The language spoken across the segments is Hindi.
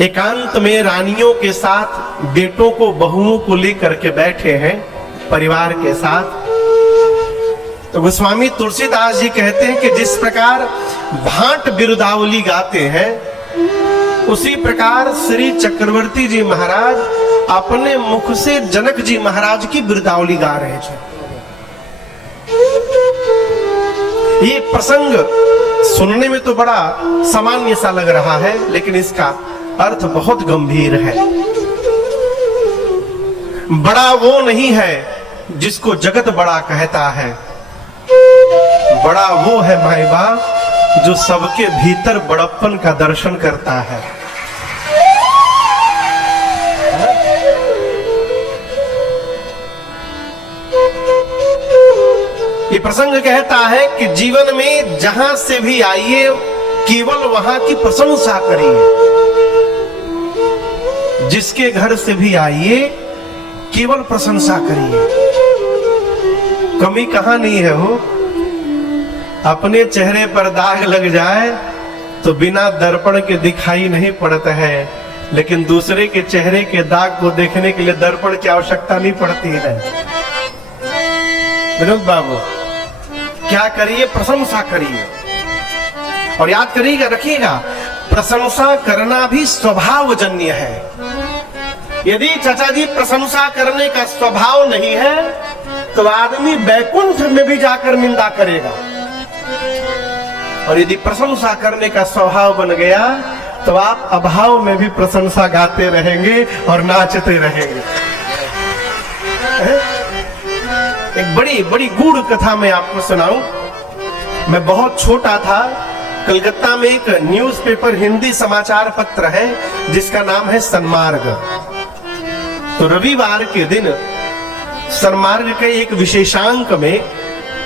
एकांत में रानियों के साथ बेटों को बहुओं को लेकर के बैठे हैं परिवार के साथ। तो गोस्वामी तुलसीदास जी कहते हैं कि जिस प्रकार भाट बिरुदावली गाते हैं उसी प्रकार श्री चक्रवर्ती जी महाराज अपने मुख से जनक जी महाराज की बिरुदावली गा रहे थे। ये प्रसंग सुनने में तो बड़ा सामान्य सा लग रहा है, लेकिन इसका अर्थ बहुत गंभीर है। बड़ा वो नहीं है जिसको जगत बड़ा कहता है, बड़ा वो है माई बाप जो सबके भीतर बड़प्पन का दर्शन करता है। ये प्रसंग कहता है कि जीवन में जहां से भी आइए केवल वहां की प्रशंसा करिए, जिसके घर से भी आइए केवल प्रशंसा करिए। कमी कहां नहीं है हो। अपने चेहरे पर दाग लग जाए तो बिना दर्पण के दिखाई नहीं पड़ता है, लेकिन दूसरे के चेहरे के दाग को देखने के लिए दर्पण की आवश्यकता नहीं पड़ती है। विनोद बाबू क्या करिए? प्रशंसा करिए। और याद करिएगा, रखिएगा, प्रशंसा करना भी स्वभावजन्य है। यदि चाचा जी प्रशंसा करने का स्वभाव नहीं है तो आदमी बैकुंठ में भी जाकर निंदा करेगा, और यदि प्रशंसा करने का स्वभाव बन गया तो आप अभाव में भी प्रशंसा गाते रहेंगे और नाचते रहेंगे। एक बड़ी बड़ी गूढ़ कथा मैं आपको सुनाऊं। मैं बहुत छोटा था, कलकत्ता में एक न्यूज़पेपर हिंदी समाचार पत्र है जिसका नाम है सन्मार्ग। तो रविवार के दिन सन्मार्ग के एक विशेषांक में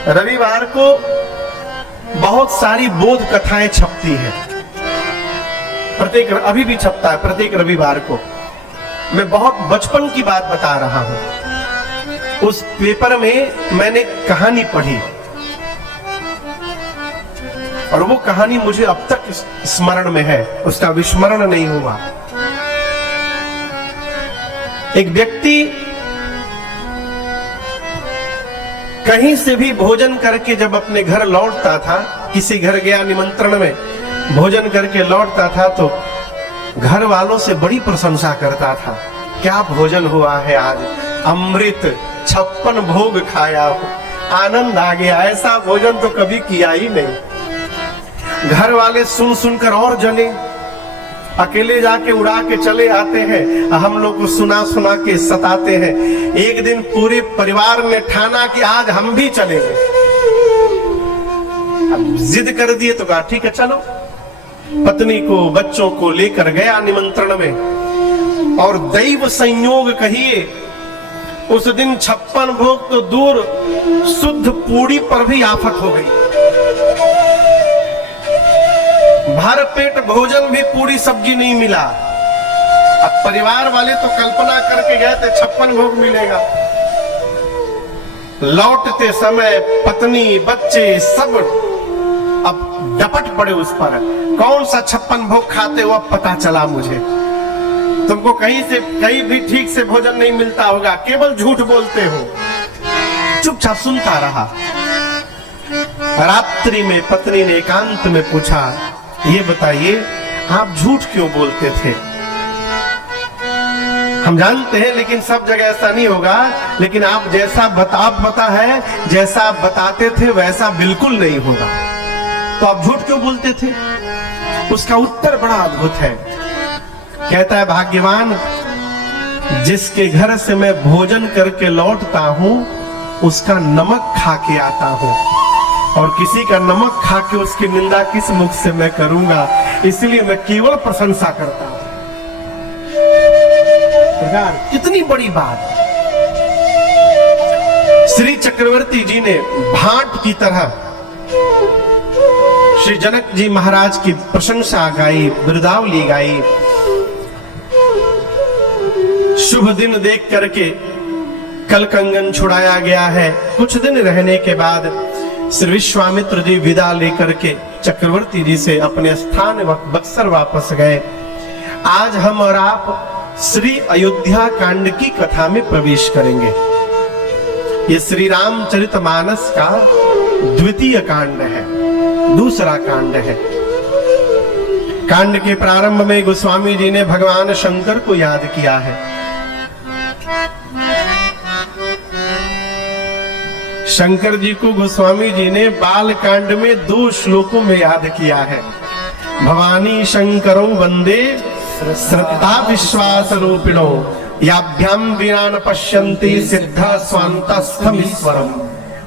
रविवार को बहुत सारी बोध कथाएं छपती है। अभी भी छपता है प्रत्येक रविवार को। मैं बहुत बचपन की बात बता रहा हूं। उस पेपर में मैंने कहानी पढ़ी और वो कहानी मुझे अब तक स्मरण में है, उसका विस्मरण नहीं हुआ। एक व्यक्ति कहीं से भी भोजन करके जब अपने घर लौटता था, किसी घर गया निमंत्रण में, भोजन करके लौटता था तो घर वालों से बड़ी प्रशंसा करता था। क्या भोजन हुआ है आज, अमृत 56 भोग खाया हो, आनंद आ गया, ऐसा भोजन तो कभी किया ही नहीं। घर वाले सुन सुनकर और जले, अकेले जाके उड़ा के चले आते हैं, हम लोग को सुना सुना के सताते हैं। एक दिन पूरे परिवार ने ठाना कि आज हम भी चलेंगे। अब जिद कर दिए तो कहा ठीक है चलो। पत्नी को बच्चों को लेकर गया निमंत्रण में, और दैव संयोग कहिए उस दिन 56 भोग तो दूर, शुद्ध पूड़ी पर भी आफत हो गई। भर पेट भोजन भी पूरी सब्जी नहीं मिला। अब परिवार वाले तो कल्पना करके गए थे 56 भोग मिलेगा। लौटते समय पत्नी बच्चे सब अब डपट पड़े उस पर, कौन सा 56 भोग खाते हो अब पता चला मुझे। तुमको कहीं भी ठीक से भोजन नहीं मिलता होगा, केवल झूठ बोलते हो। चुपचाप सुनता रहा। रात्रि में पत्नी ने एकांत में पूछा, ये बताइए आप झूठ क्यों बोलते थे? हम जानते हैं लेकिन सब जगह ऐसा नहीं होगा, लेकिन आप पता है जैसा आप बताते थे वैसा बिल्कुल नहीं होगा। तो आप झूठ क्यों बोलते थे? उसका उत्तर बड़ा अद्भुत है। कहता है, भाग्यवान जिसके घर से मैं भोजन करके लौटता हूं उसका नमक खा के आता हूं, और किसी का नमक खा के उसकी निंदा किस मुख से मैं करूंगा, इसलिए मैं केवल प्रशंसा करता हूं। कितनी बड़ी बात। श्री चक्रवर्ती जी ने भाट की तरह श्री जनक जी महाराज की प्रशंसा गाई, बिरुदावली गाई। शुभ दिन देख करके कल कंगन छुड़ाया गया है। कुछ दिन रहने के बाद श्री विश्वामित्र जी विदा लेकर के चक्रवर्ती जी से अपने स्थान बक्सर वापस गए। आज हम और आप श्री अयोध्या कांड की कथा में प्रवेश करेंगे। ये श्री रामचरितमानस का द्वितीय कांड है, दूसरा कांड है। कांड के प्रारंभ में गोस्वामी जी ने भगवान शंकर को याद किया है। शंकर जी को गोस्वामी जी ने बाल कांड में 2 श्लोकों में याद किया है। भवानी शंकरो वंदे श्रद्धा विश्वास रूपिणो याभ्याम विना न पश्यन्ति सिद्धा स्वान्तस्थमीश्वरम।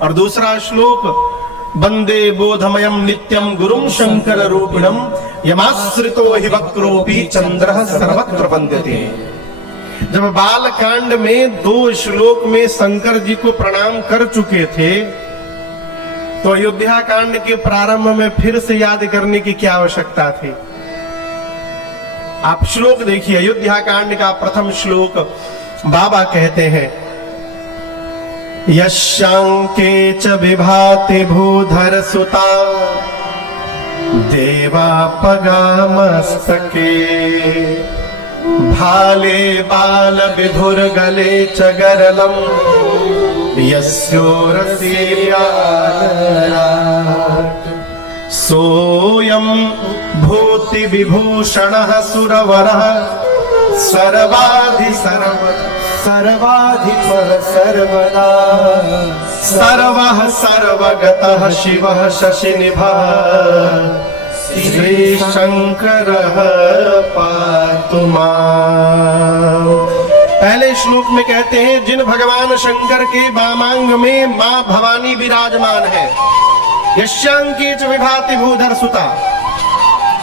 और दूसरा श्लोक वंदे बोधमयम नित्यम गुरुम शंकर रूपिणम यमाश्रितो हि वक्रोपि चंद्रः सर्वत्र वंद्यते। जब बाल कांड में 2 श्लोक में शंकर जी को प्रणाम कर चुके थे, तो अयोध्या कांड के प्रारंभ में फिर से याद करने की क्या आवश्यकता थी? आप श्लोक देखिए, अयोध्या कांड का प्रथम श्लोक बाबा कहते हैं, यशांके च विभाति भूधर सुता देवा पगामस्तके भाले बाल विधुर गले च गरलम यस्योरसीया सोयम भूति विभूषणः सुरवरः सर्वाधि सर्वाधिपर सर्वदा सर्वः सर्वगतः शिवः शशिनिभः श्री शंकरः पातु माम्। पहले श्लोक में कहते हैं, जिन भगवान शंकर के वामांग में मां भवानी विराजमान है। यशांके च विभाति भूधर सुता,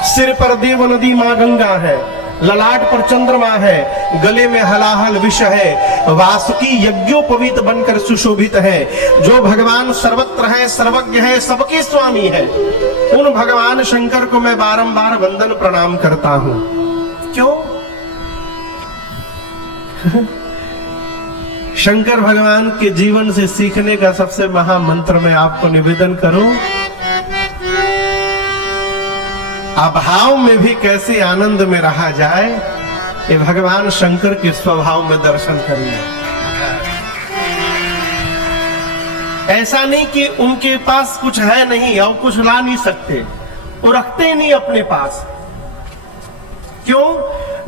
सिर पर देव नदी मां गंगा है, ललाट पर चंद्रमा है, गले में हलाहल विष है, वासुकी यज्ञोपवीत बनकर सुशोभित है। जो भगवान सर्वत्र है, सर्वज्ञ है, सबके स्वामी है, उन भगवान शंकर को मैं बारंबार वंदन प्रणाम करता हूं। क्यों? शंकर भगवान के जीवन से सीखने का सबसे महामंत्र मैं आपको निवेदन करूं, अभाव में भी कैसे आनंद में रहा जाए, ये भगवान शंकर के स्वभाव में दर्शन करिए। ऐसा नहीं कि उनके पास कुछ है नहीं और कुछ ला नहीं सकते, वो रखते नहीं अपने पास। क्यों?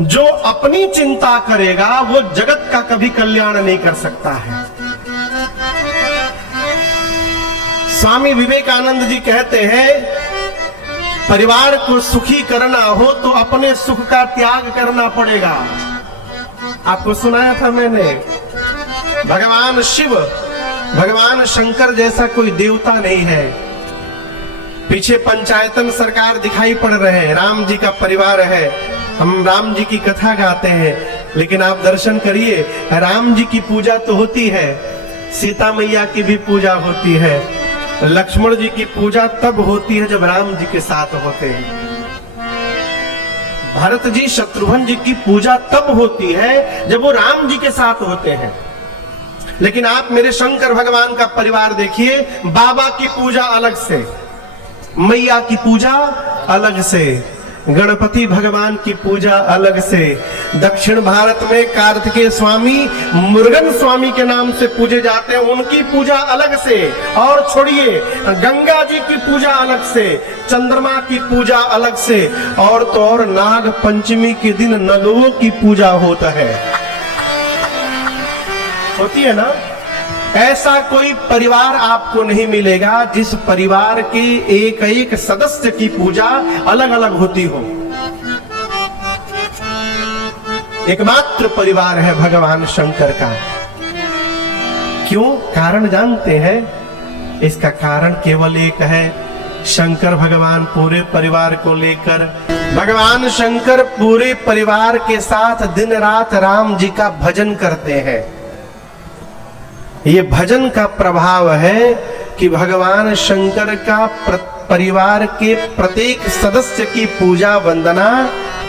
जो अपनी चिंता करेगा वो जगत का कभी कल्याण नहीं कर सकता है। स्वामी विवेकानंद जी कहते हैं, परिवार को सुखी करना हो तो अपने सुख का त्याग करना पड़ेगा। आपको सुनाया था मैंने, भगवान शिव, भगवान शंकर जैसा कोई देवता नहीं है। पीछे पंचायतन सरकार दिखाई पड़ रहे हैं, राम जी का परिवार है, हम राम जी की कथा गाते हैं, लेकिन आप दर्शन करिए, राम जी की पूजा तो होती है, सीता मैया की भी पूजा होती है, लक्ष्मण जी की पूजा तब होती है जब राम जी के साथ होते हैं, भरत जी शत्रुघ्न जी की पूजा तब होती है जब वो राम जी के साथ होते हैं। लेकिन आप मेरे शंकर भगवान का परिवार देखिए, बाबा की पूजा अलग से, मैया की पूजा अलग से, गणपति भगवान की पूजा अलग से, दक्षिण भारत में कार्तिकेय स्वामी मुरुगन स्वामी के नाम से पूजे जाते हैं, उनकी पूजा अलग से। और छोड़िए, गंगा जी की पूजा अलग से, चंद्रमा की पूजा अलग से, और तो और नाग पंचमी के दिन नगों की पूजा होता है, होती है ना। ऐसा कोई परिवार आपको नहीं मिलेगा जिस परिवार के एक एक सदस्य की पूजा अलग अलग होती हो। एकमात्र परिवार है भगवान शंकर का। क्यों? कारण जानते हैं? इसका कारण केवल एक है, शंकर भगवान पूरे परिवार को लेकर, भगवान शंकर पूरे परिवार के साथ दिन रात राम जी का भजन करते हैं। ये भजन का प्रभाव है कि भगवान शंकर का परिवार के प्रत्येक सदस्य की पूजा वंदना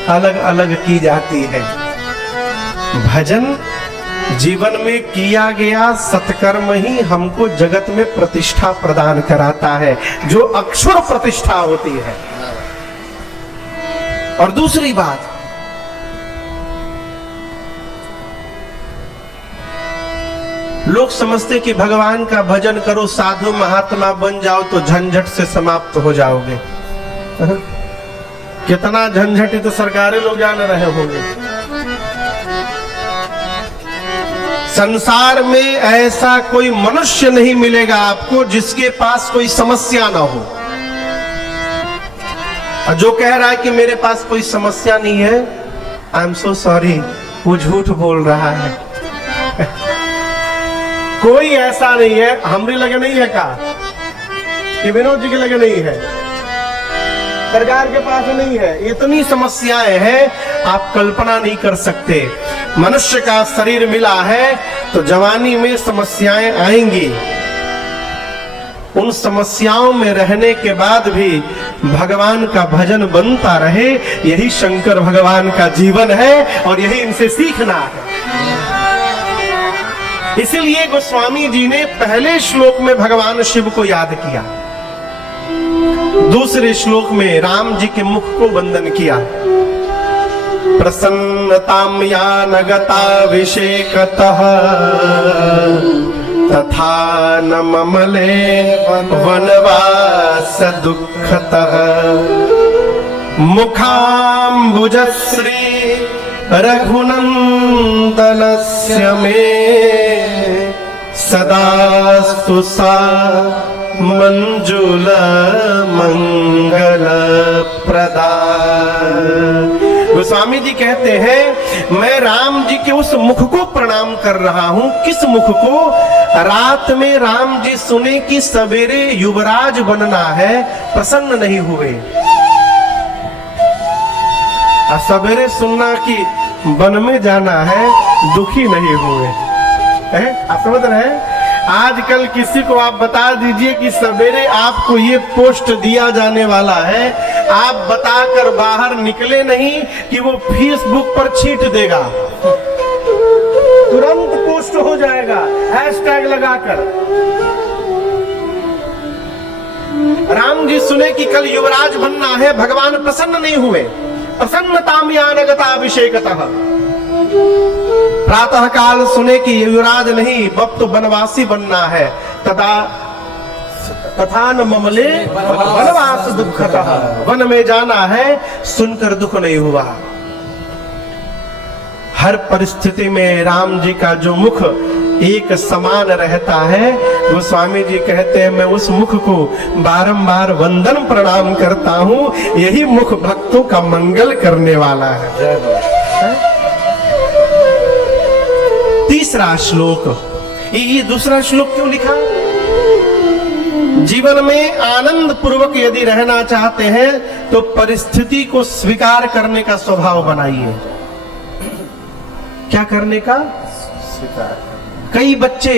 अलग अलग की जाती है। भजन जीवन में किया गया सत्कर्म ही हमको जगत में प्रतिष्ठा प्रदान कराता है, जो अक्षर प्रतिष्ठा होती है। और दूसरी बात, लोग समझते कि भगवान का भजन करो, साधु महात्मा बन जाओ तो झंझट से समाप्त हो जाओगे। कितना झंझट तो सरकारें लोग जान रहे होंगे। संसार में ऐसा कोई मनुष्य नहीं मिलेगा आपको जिसके पास कोई समस्या ना हो। जो कह रहा है कि मेरे पास कोई समस्या नहीं है, आई एम सो सॉरी, वो झूठ बोल रहा है। कोई ऐसा नहीं है। हमरे लगे नहीं है का कि विनोद जी के लगे नहीं है, सरकार के पास नहीं है। इतनी समस्याएं हैं आप कल्पना नहीं कर सकते। मनुष्य का शरीर मिला है तो जवानी में समस्याएं आएंगी। उन समस्याओं में रहने के बाद भी भगवान का भजन बनता रहे, यही शंकर भगवान का जीवन है और यही इनसे सीखना है। इसलिए गोस्वामी जी ने पहले श्लोक में भगवान शिव को याद किया, दूसरे श्लोक में राम जी के मुख को वंदन किया। प्रसन्नताम या नगताभिषेकतः तथा न ममले वनवास दुःखतः मुखाम्बुजश्री रघुनन्दनस्य मे सदास्तु सा मंजुल मंगल प्रदा। गोस्वामी जी कहते हैं मैं राम जी के उस मुख को प्रणाम कर रहा हूं। किस मुख को? रात में राम जी सुने कि सवेरे युवराज बनना है, प्रसन्न नहीं हुए। सवेरे सुनना कि वन में जाना है, दुखी नहीं हुए। आप समझ रहे हैं? आजकल किसी को आप बता दीजिए कि सवेरे आपको ये पोस्ट दिया जाने वाला है, आप बताकर बाहर निकले नहीं कि वो फेसबुक पर छींट देगा, तुरंत पोस्ट हो जाएगा हैशटैग लगाकर। राम जी सुने कि कल युवराज बनना है, भगवान प्रसन्न नहीं हुए। प्रसन्नताम यानगताभिषेकतः, प्रातः काल सुने कि युवराज नहीं, अब तो वनवासी बनना है। तथा न ममले वनवास दुःखतः, वन में जाना है, सुनकर दुख नहीं हुआ। हर परिस्थिति में राम जी का जो मुख एक समान रहता है, गोस्वामी जी कहते हैं मैं उस मुख को बारंबार वंदन प्रणाम करता हूं। यही मुख भक्तों का मंगल करने वाला है। तीसरा श्लोक, ये दूसरा श्लोक क्यों लिखा? जीवन में आनंद पूर्वक यदि रहना चाहते हैं तो परिस्थिति को स्वीकार करने का स्वभाव बनाइए। क्या करने का? स्वीकार। कई बच्चे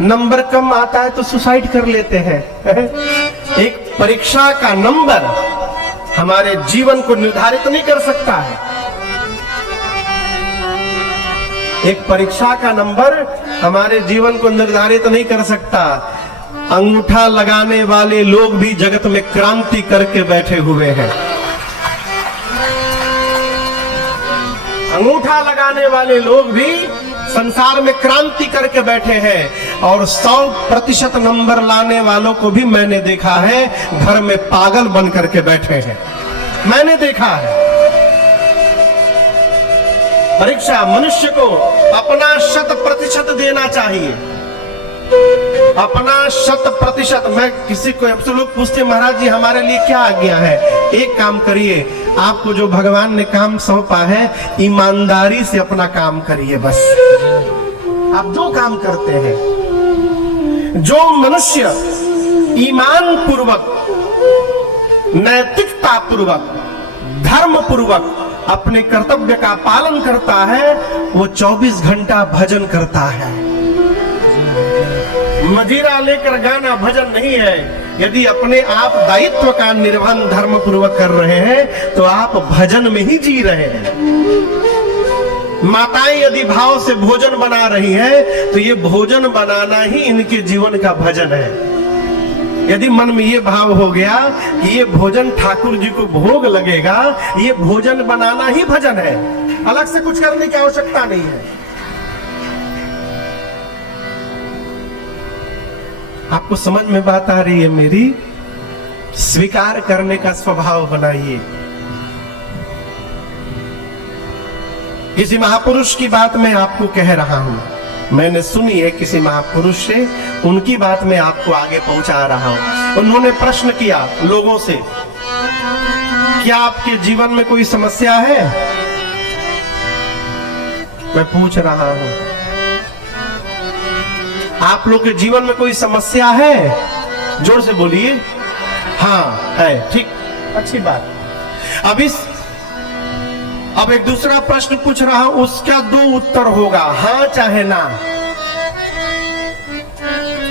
नंबर कम आता है तो सुसाइड कर लेते हैं। एक परीक्षा का नंबर हमारे जीवन को निर्धारित नहीं कर सकता है। एक परीक्षा का नंबर हमारे जीवन को निर्धारित नहीं कर सकता। अंगूठा लगाने वाले लोग भी जगत में क्रांति करके बैठे हुए हैं। अंगूठा लगाने वाले लोग भी संसार में क्रांति करके बैठे हैं। और 100% नंबर लाने वालों को भी मैंने देखा है, घर में पागल बन करके बैठे हैं, मैंने देखा है। परीक्षा मनुष्य को अपना 100% देना चाहिए, अपना 100%। मैं किसी को अब तो लोग पूछते महाराज जी हमारे लिए क्या आज्ञा है? एक काम करिए, आपको जो भगवान ने काम सौंपा है ईमानदारी से अपना काम करिए। बस आप जो काम करते हैं, जो मनुष्य ईमान पूर्वक, नैतिकता पूर्वक, धर्म पूर्वक अपने कर्तव्य का पालन करता है, वो 24 घंटा भजन करता है। मजीरा लेकर गाना भजन नहीं है। यदि अपने आप दायित्व का निर्वहन धर्म पूर्वक कर रहे हैं तो आप भजन में ही जी रहे हैं। माताएं यदि भाव से भोजन बना रही हैं तो ये भोजन बनाना ही इनके जीवन का भजन है। यदि मन में ये भाव हो गया कि ये भोजन ठाकुर जी को भोग लगेगा, ये भोजन बनाना ही भजन है, अलग से कुछ करने की आवश्यकता नहीं है। आपको समझ में बात आ रही है मेरी? स्वीकार करने का स्वभाव बनाइए। किसी महापुरुष की बात मैं आपको कह रहा हूं, मैंने सुनी है किसी महापुरुष से, उनकी बात मैं आपको आगे पहुंचा रहा हूं। उन्होंने प्रश्न किया लोगों से, क्या आपके जीवन में कोई समस्या है? मैं पूछ रहा हूं, आप लोग के जीवन में कोई समस्या है? जोर से बोलिए। हाँ है, ठीक, अच्छी बात। अब एक दूसरा प्रश्न पूछ रहा हूं, उसका 2 उत्तर होगा, हाँ चाहे ना।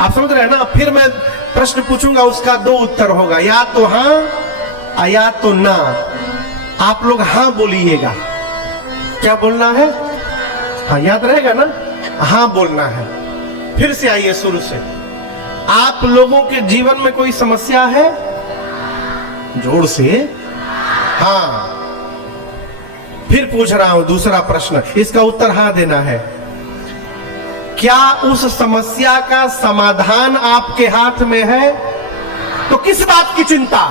आप समझ रहे हैं ना? फिर मैं प्रश्न पूछूंगा, उसका 2 उत्तर होगा, या तो हाँ या तो ना। आप लोग हाँ बोलिएगा। क्या बोलना है? हाँ, याद रहेगा ना? हाँ बोलना है। फिर से आइए शुरू से। आप लोगों के जीवन में कोई समस्या है? जोर से हाँ। फिर पूछ रहा हूं दूसरा प्रश्न, इसका उत्तर हाँ देना है। क्या उस समस्या का समाधान आपके हाथ में है? तो किस बात की चिंता?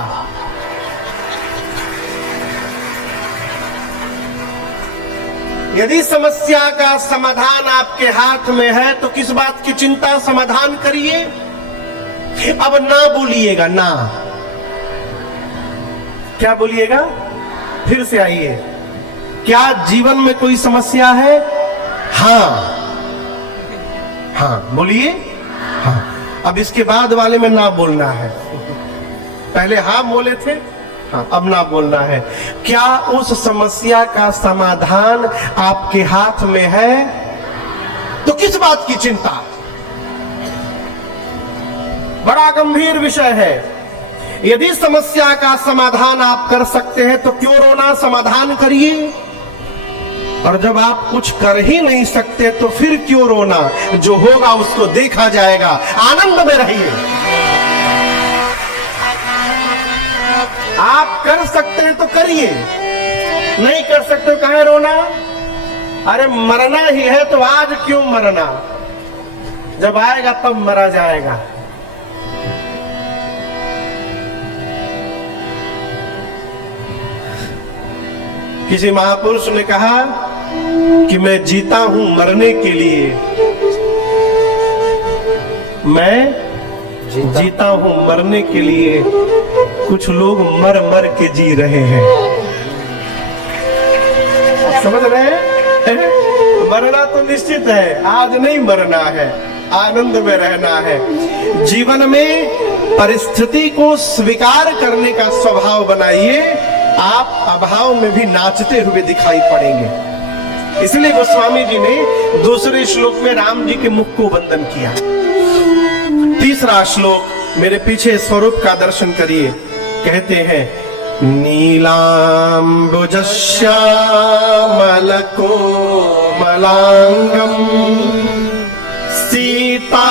यदि समस्या का समाधान आपके हाथ में है तो किस बात की चिंता? समाधान करिए। अब ना बोलिएगा, ना। क्या बोलिएगा? फिर से आइए। क्या जीवन में कोई समस्या है? हाँ। हाँ बोलिए। हाँ। अब इसके बाद वाले में ना बोलना है। पहले हाँ बोले थे, हाँ अब ना बोलना है। क्या उस समस्या का समाधान आपके हाथ में है? तो किस बात की चिंता? बड़ा गंभीर विषय है। यदि समस्या का समाधान आप कर सकते हैं तो क्यों रोना? समाधान करिए। और जब आप कुछ कर ही नहीं सकते तो फिर क्यों रोना? जो होगा उसको देखा जाएगा। आनंद में रहिए। आप कर सकते हैं तो करिए, नहीं कर सकते तो कहां रोना? अरे मरना ही है तो आज क्यों मरना? जब आएगा तब मरा जाएगा। किसी महापुरुष ने कहा कि मैं जीता हूं मरने के लिए, मैं जीता हूं मरने के लिए, कुछ लोग मर मर के जी रहे हैं। समझ रहे हैं? मरना तो निश्चित है, आज नहीं मरना है, आनंद में रहना है। जीवन में परिस्थिति को स्वीकार करने का स्वभाव बनाइए। आप अभाव में भी नाचते हुए दिखाई पड़ेंगे। इसलिए गोस्वामी जी ने दूसरे श्लोक में राम जी के मुख को वंदन किया। तीसरा श्लोक मेरे पीछे स्वरूप का दर्शन करिए। कहते हैं, नीलांबुज श्यामल कोमलांगम सीता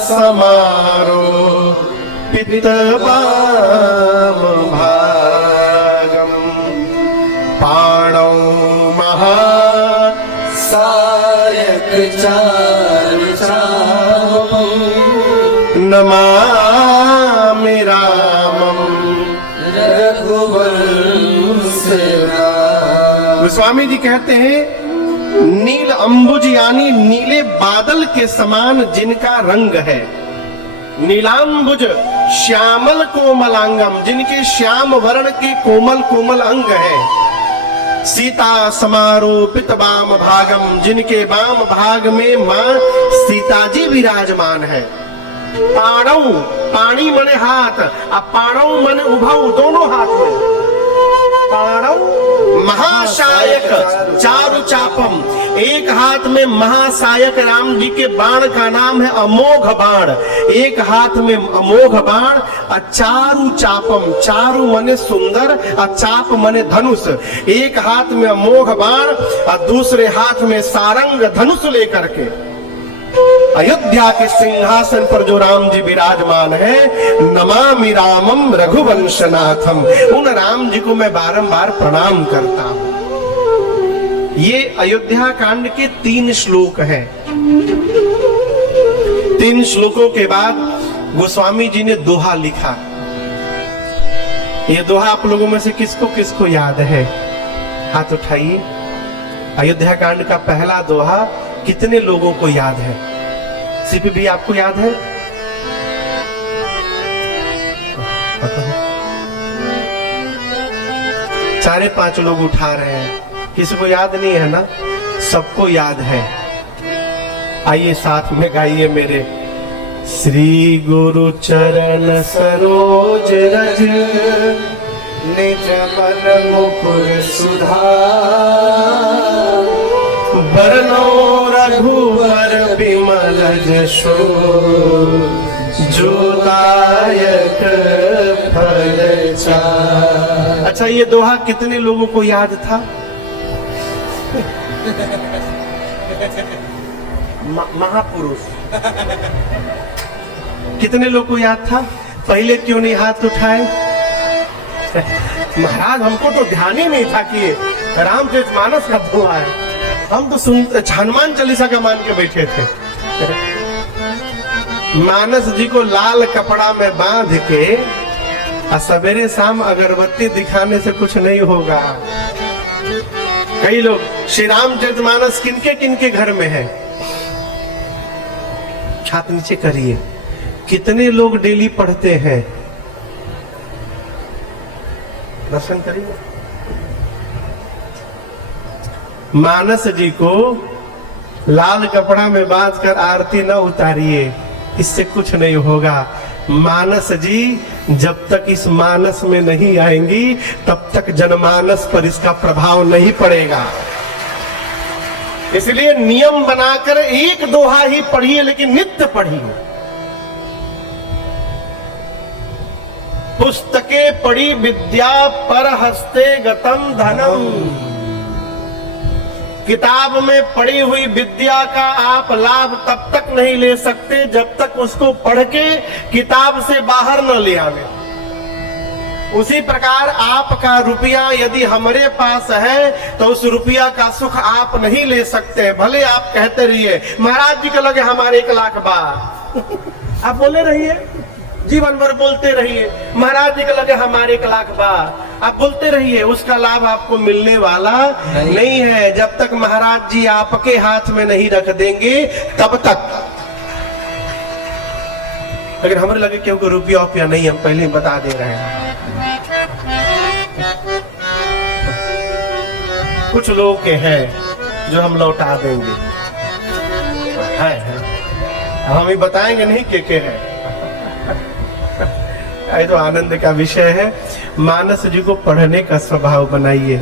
समारो पितवाम भागम पाणौ महासायक चारुचापम नमामि रामम रघुवंशनाथम। गोस्वामी जी कहते हैं, नील अंबुज यानी नीले बादल के समान जिनका रंग है। नीलांबुज श्यामल कोमलांगम, जिनके श्याम वर्ण के कोमल कोमल अंग है। सीता समारोपित वाम भागम, जिनके वाम भाग में मां सीता जी विराजमान है। पाणौ, पाणी मने हाथ, अब पाणौ मने उभौ, दोनों हाथ में। पाणौ महासायक चारु चापम, एक हाथ में महासायक राम जी के बाण का नाम है अमोघ बाण, एक हाथ में अमोघ बाण। चारु चापम, चारु मने सुंदर, चाप मने धनुष। एक हाथ में अमोघ बाण और दूसरे हाथ में सारंग धनुष लेकर के अयोध्या के सिंहासन पर जो राम जी विराजमान है। नमामि रामम रघुवंशनाथम, उन राम जी को मैं बारंबार प्रणाम करता हूं। ये अयोध्या कांड के 3 श्लोक हैं। 3 श्लोकों के बाद गोस्वामी जी ने दोहा लिखा। ये दोहा आप लोगों में से किसको किसको याद है? हाथ उठाइए। अयोध्या कांड का पहला दोहा कितने लोगों को याद है? सीपी भी आपको याद है? चारे पांच लोग उठा रहे हैं। किसी को याद नहीं है ना? सबको याद है। आइए साथ में गाइए मेरे। श्री गुरु चरण सरोज रज निज मन मुकुर सुधार बरनो रघुवर बिमल जसो जो दायक फल चार। अच्छा, ये दोहा कितने लोगों को याद था? महापुरुष कितने लोग को याद था? पहले क्यों नहीं हाथ उठाए? महाराज हमको तो ध्यान ही नहीं था कि रामचरितमानस का दोहा है। हम तो हनुमान चालीसा का मान के बैठे थे। मानस जी को लाल कपड़ा में बांध के सवेरे शाम अगरबत्ती दिखाने से कुछ नहीं होगा। कई लोग श्री रामचरितमानस किनके किनके घर में है? हाथ नीचे करिए। कितने लोग डेली पढ़ते हैं? दर्शन करिए। मानस जी को लाल कपड़ा में बांध कर आरती न उतारिए, इससे कुछ नहीं होगा। मानस जी जब तक इस मानस में नहीं आएंगी तब तक जनमानस पर इसका प्रभाव नहीं पड़ेगा। इसलिए नियम बनाकर एक दोहा ही पढ़िए, लेकिन नित्य पढ़िए। पुस्तके पढ़ी विद्या पर हस्ते गतम धनम। किताब में पढ़ी हुई विद्या का आप लाभ तब तक नहीं ले सकते जब तक उसको पढ़ के किताब से बाहर न ले आवे। उसी प्रकार आपका रुपया यदि हमारे पास है तो उस रुपया का सुख आप नहीं ले सकते। भले आप कहते रहिए महाराज जी को लगे हमारे 1 लाख बा आप बोले रहिए, जीवन भर बोलते रहिए। महाराज जी को लगे हमारे 1 लाख बा आप बोलते रहिए, उसका लाभ आपको मिलने वाला नहीं है जब तक महाराज जी आपके हाथ में नहीं रख देंगे तब तक। अगर हमारे लगे क्योंकि रुपया उपिया नहीं, हम पहले ही बता दे रहे हैं। कुछ लोग के हैं जो हम लौटा देंगे, है। हम ही बताएंगे नहीं के हैं। ये तो आनंद का विषय है। मानस जी को पढ़ने का स्वभाव बनाइए।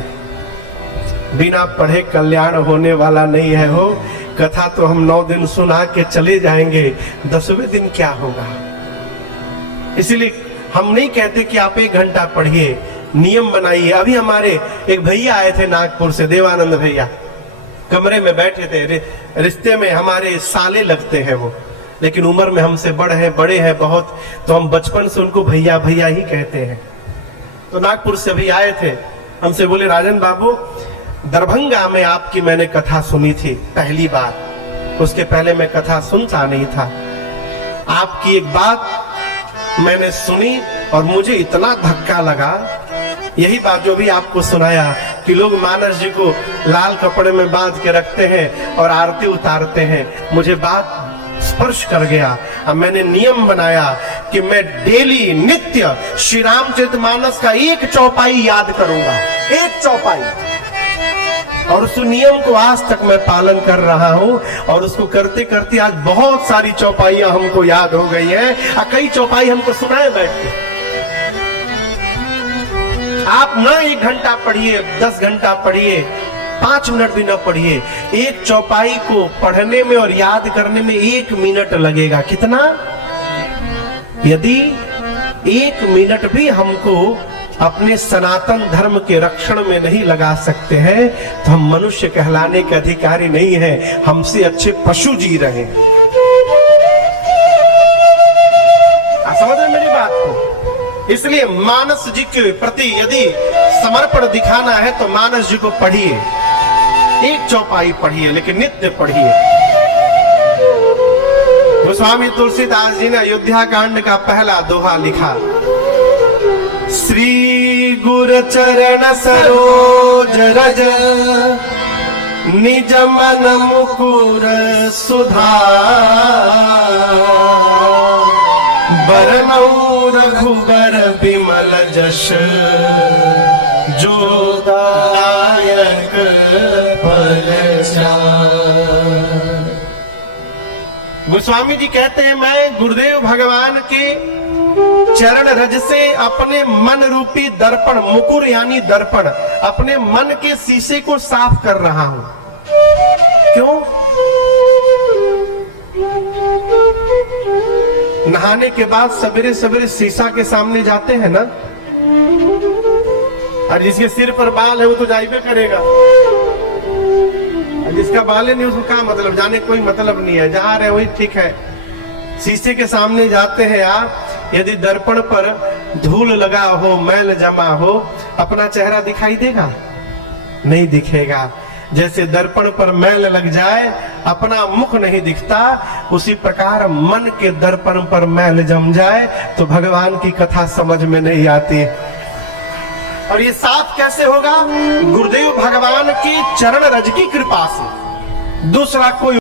बिना पढ़े कल्याण होने वाला नहीं है। हो कथा तो हम 9 दिन सुना के चले जाएंगे, 10वें दिन क्या होगा? इसीलिए हम नहीं कहते कि आप 1 घंटा पढ़िए, नियम बनाइए। अभी हमारे एक भैया आए थे नागपुर से, देवानंद भैया, कमरे में बैठे थे। रिश्ते में हमारे साले लगते हैं वो, लेकिन उम्र में हमसे बड़े हैं बहुत, तो हम बचपन से उनको भैया भैया ही कहते हैं। तो नागपुर से अभी आए थे, हमसे बोले राजन बाबू दरभंगा में आपकी मैंने कथा सुनी थी पहली बार, उसके पहले मैं कथा सुनता नहीं था। आपकी एक बात मैंने सुनी और मुझे इतना धक्का लगा, यही बात जो भी आपको सुनाया कि लोग मानस जी को लाल कपड़े में बांध के रखते हैं और आरती उतारते हैं। मुझे बात स्पर्श कर गया। अब मैंने नियम बनाया कि मैं डेली नित्य श्री रामचरितमानस का 1 चौपाई याद करूंगा, 1 चौपाई। और उस नियम को आज तक मैं पालन कर रहा हूं और उसको करते करते आज बहुत सारी चौपाइयां हमको याद हो गई हैं। कई चौपाई हमको सुनाए बैठ के। आप ना 1 घंटा पढ़िए, 10 घंटा पढ़िए, 5 मिनट भी ना पढ़िए, 1 चौपाई को पढ़ने में और याद करने में 1 मिनट लगेगा। कितना? यदि 1 मिनट भी हमको अपने सनातन धर्म के रक्षण में नहीं लगा सकते हैं तो हम मनुष्य कहलाने के अधिकारी नहीं हैं, हमसे अच्छे पशु जी रहे हैं। आप समझ रहे मेरी बात को? इसलिए मानस जी के प्रति यदि समर्पण दिखाना है तो मानस जी को पढ़िए, 1 चौपाई पढ़िए, लेकिन नित्य पढ़िए। गोस्वामी तुलसीदास जी ने अयोध्या कांड का पहला दोहा लिखा। श्री गुरु चरण सरोज रज निज मन मुकुर सुधार बरनऊ रघुबर बिमल जश जो दायक फल चार। गोस्वामी जी कहते हैं मैं गुरुदेव भगवान के चरण रज से अपने मन रूपी दर्पण, मुकुर यानी दर्पण, अपने मन के शीशे को साफ कर रहा हूं। क्यों? नहाने के बाद सवेरे सवेरे शीशा के सामने जाते हैं ना, और जिसके सिर पर बाल है वो तो जाइबे करेगा, और जिसका बाल नहीं उसको क्या मतलब, जाने कोई मतलब नहीं है, जहां रहे वही ठीक है। शीशे के सामने जाते हैं आप, यदि दर्पण पर धूल लगा हो, मैल जमा हो, अपना चेहरा दिखाई देगा? नहीं दिखेगा। जैसे दर्पण पर मैल लग जाए अपना मुख नहीं दिखता, उसी प्रकार मन के दर्पण पर मैल जम जाए तो भगवान की कथा समझ में नहीं आती। और ये साफ कैसे होगा? गुरुदेव भगवान की चरण रज की कृपा से, दूसरा कोई